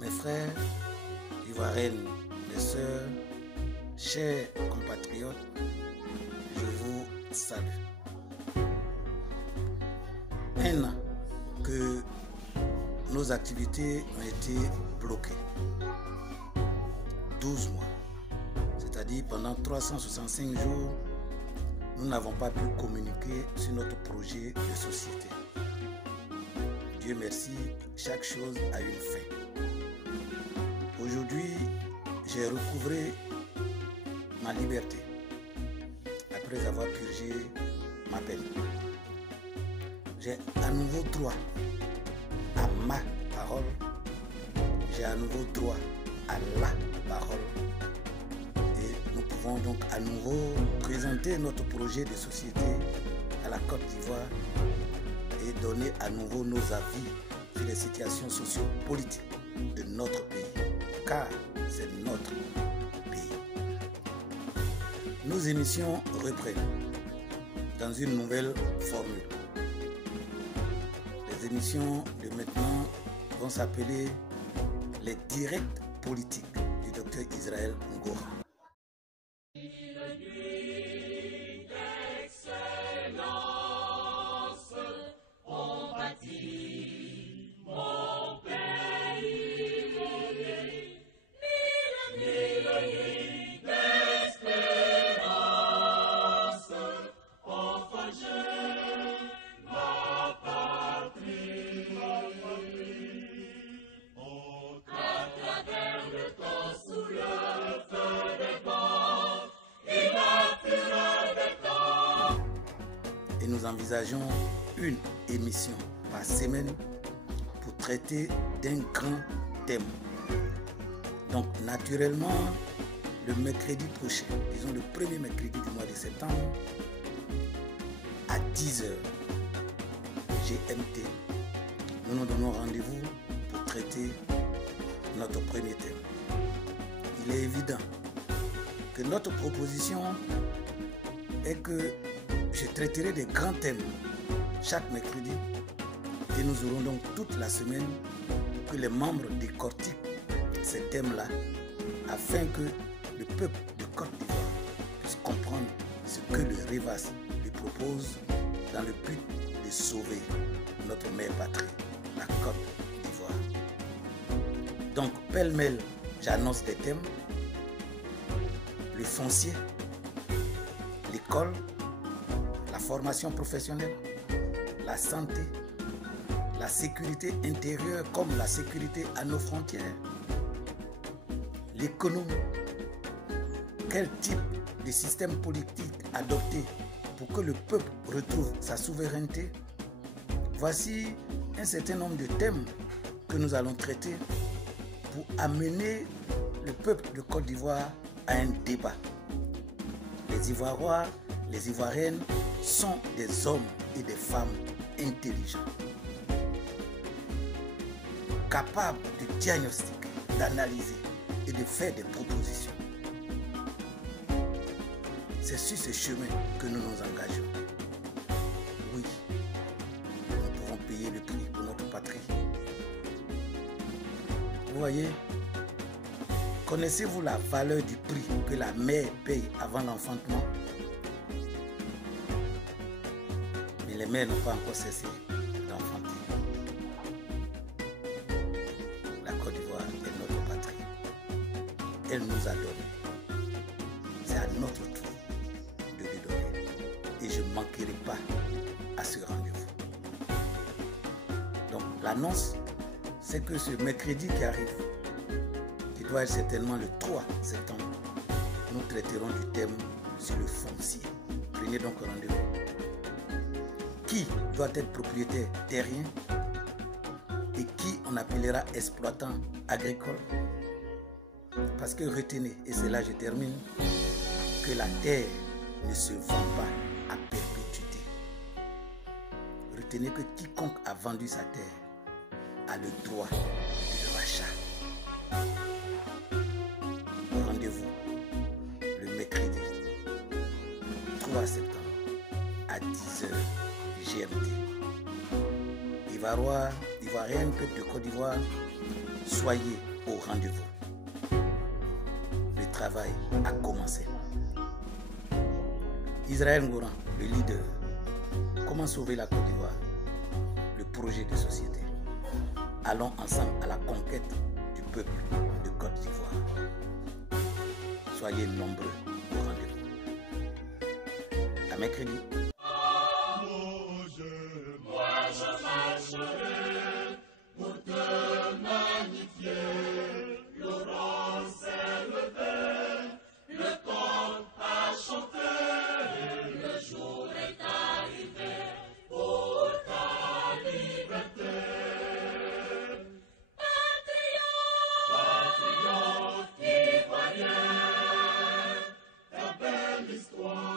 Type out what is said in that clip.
mes frères ivoiriennes, mes sœurs, chers compatriotes, je vous salue. Un an que nos activités ont été bloquées. 12 mois. C'est-à-dire pendant 365 jours, nous n'avons pas pu communiquer sur notre projet de société. Dieu merci, chaque chose a une fin. Aujourd'hui, j'ai recouvré ma liberté après avoir purgé ma peine. J'ai à nouveau droit à ma parole. J'ai à nouveau droit à la parole. Et nous pouvons donc à nouveau présenter notre projet de société à la Côte d'Ivoire et donner à nouveau nos avis sur les situations socio-politiques de notre pays, car c'est notre pays. Nos émissions reprennent dans une nouvelle formule. Les émissions de maintenant vont s'appeler les directs politiques du docteur Israël Ngora. Et nous envisageons une émission par semaine pour traiter d'un grand thème. Donc naturellement, le mercredi prochain, disons le premier mercredi du mois de septembre, à 10h GMT, nous nous donnons rendez-vous pour traiter notre premier thème. Il est évident que notre proposition est que je traiterai des grands thèmes chaque mercredi et nous aurons donc toute la semaine pour que les membres décortiquent ces thèmes-là afin que le peuple de Côte d'Ivoire puisse comprendre ce que le REVAS lui propose dans le but de sauver notre mère patrie, la Côte d'Ivoire. Donc, pêle-mêle, j'annonce des thèmes: le foncier, l'école, la formation professionnelle, la santé, la sécurité intérieure comme la sécurité à nos frontières, l'économie, quel type de système politique adopter pour que le peuple retrouve sa souveraineté. Voici un certain nombre de thèmes que nous allons traiter pour amener le peuple de Côte d'Ivoire à un débat. Les Ivoiriens, les Ivoiriennes sont des hommes et des femmes intelligents, capables de diagnostiquer, d'analyser et de faire des propositions. C'est sur ce chemin que nous nous engageons. Oui, nous pouvons payer le prix pour notre patrie. Vous voyez, connaissez-vous la valeur du prix que la mère paye avant l'enfantement? Mais les mères n'ont pas encore cessé d'enfanter. La Côte d'Ivoire est notre patrie. Elle nous a donné. C'est à notre tour de lui donner. Et je ne manquerai pas à ce rendez-vous. Donc l'annonce, c'est que ce mercredi qui arrive, qui doit être certainement le 3 septembre, nous traiterons du thème sur le foncier. Prenez donc rendez-vous. Qui doit être propriétaire terrien et qui on appellera exploitant agricole? Parce que retenez, et c'est là que je termine, que la terre ne se vend pas à perpétuité. Retenez que quiconque a vendu sa terre a le droit de rachat. Rendez-vous le mercredi 3 septembre à 10h GMT. Ivoiriens, Ivoiriennes, peuple de Côte d'Ivoire, Soyez au rendez-vous. Le travail a commencé. Israël Ngouran, le leader. Comment sauver la Côte d'Ivoire? Le projet de société. Allons ensemble à la conquête du peuple de Côte d'Ivoire. Soyez nombreux au rendez-vous. À mercredi. Moi je marcherai pour te magnifier. L'aurore s'est levée, le temps a chanté, le jour est arrivé pour ta liberté. Patriote ivoirien, ta belle histoire.